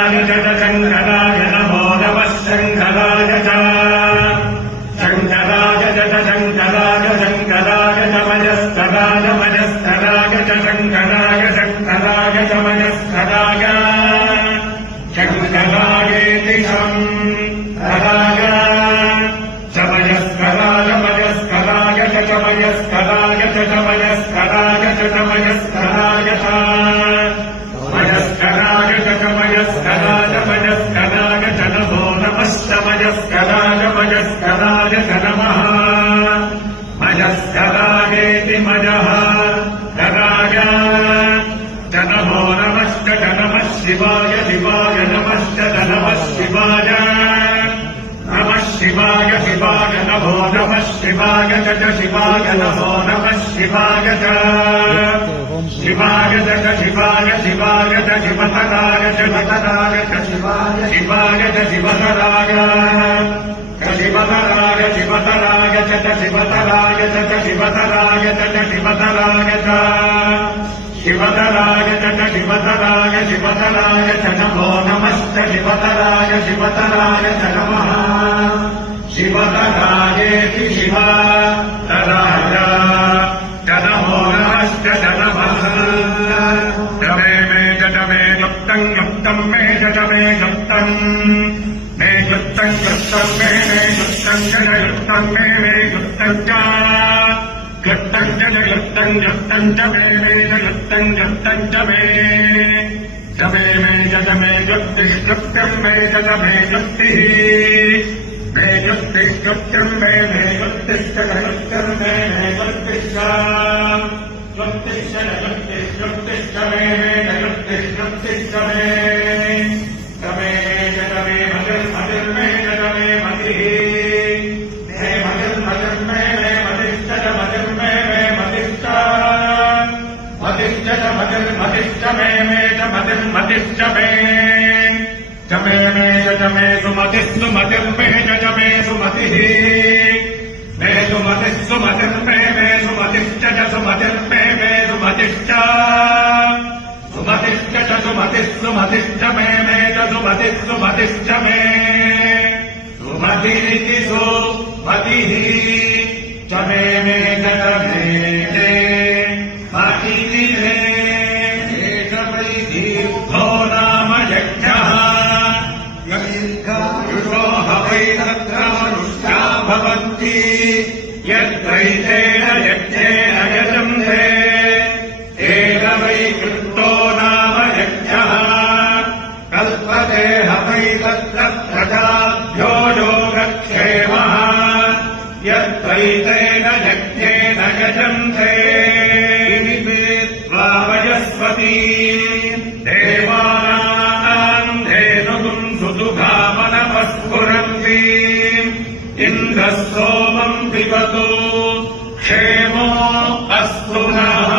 शङ्कराय नमो नमः शङ्कराय च शङ्कराय च शङ्कराय शङ्कराय च मयस्कराय मयस्कराय च शङ्कराय शङ्कराय च मयस्कराय शङ्करायेति शङ्कराय च मयस्कराय मयस्कराय च मयस्कराय च मयस्कराय च मयस्कराय च मयस्कराय च मयस्कराय मयस्कराय च नमो नमश्च मयस्कराय मयस्कराय च नमः मयस्करायेति मयः कराय च नमो नमश्च च नमः शिवाय शिवाय नमश्च च नमः शिवाय नमः शिवाय शिवाय नमो नमः शिवाय च शिवाय नमो नमः शिवाय च शिवाय च शिवाय शिवाय च शिवतराय च शिवतराय च शिवाय शिवाय च शिवतराय शिवतराय शिवतराय च शिवतराय च शिवतराय च शिवतराय च शिवतराय च शिवतराय शिवतराय च नमो नमश्च शिवतराय शिवतराय च नमः शिवतरायेति शिवतराय च नमो नमश्च च नमः जमे मे जमे गुप्तं गुप्तं मे जमे गुप्तं मे गुप्तं गुप्तं मे गुप्तं गुप्तं मे गुप्तं च गुप्तं च गुप्तं गुप्तं च मे गुप्तं गुप्तं च मे जमे गुप्तिः गुप्तं मे जमे गुप्तिः मे गुप्तिः गुप्तं मे गुप्तिश्च गुप्तं मे गुप्तिश्च गुप्तिश्च गुप्तिश्च मे गुप्तिश्च मे जमे मतिर् मतिर् मे जमे मतिः मे मतिर् मे मतिश्च मतिर् मे मतिश्च मतिश्च मतिर् मतिश्च मे च मतिर् मतिश्च मे जमे जमे सुमतिः सुमतिर् मे जमे सुमतिः मे सुमतिः सुमतिर् मे सुमतिश्च सुमतिर् मे सुमतिश्च सुमतिश्च सुमतिः सुमतिश्च मे च सुमतिः सुमतिश्च मे सुमतिरिति सुमतिः च मे जमे मतिः दीर्घो नाम यज्ञः यज्ञो हवै तत्र मनुष्या भवन्ति यद्वैतेन यज्ञेन यजन्ते तेन वै कृतो नाम यज्ञः कल्पते हवै तत्र प्रजाभ्यो योगक्षेमः यद्वैतेन यज्ञेन यजन्ते वयस्पती देवानाम् धेनुगुम् सुदुघामनमस्फुरन्ति इन्द्रः सोमम् पिबतु क्षेमो अस्तु नः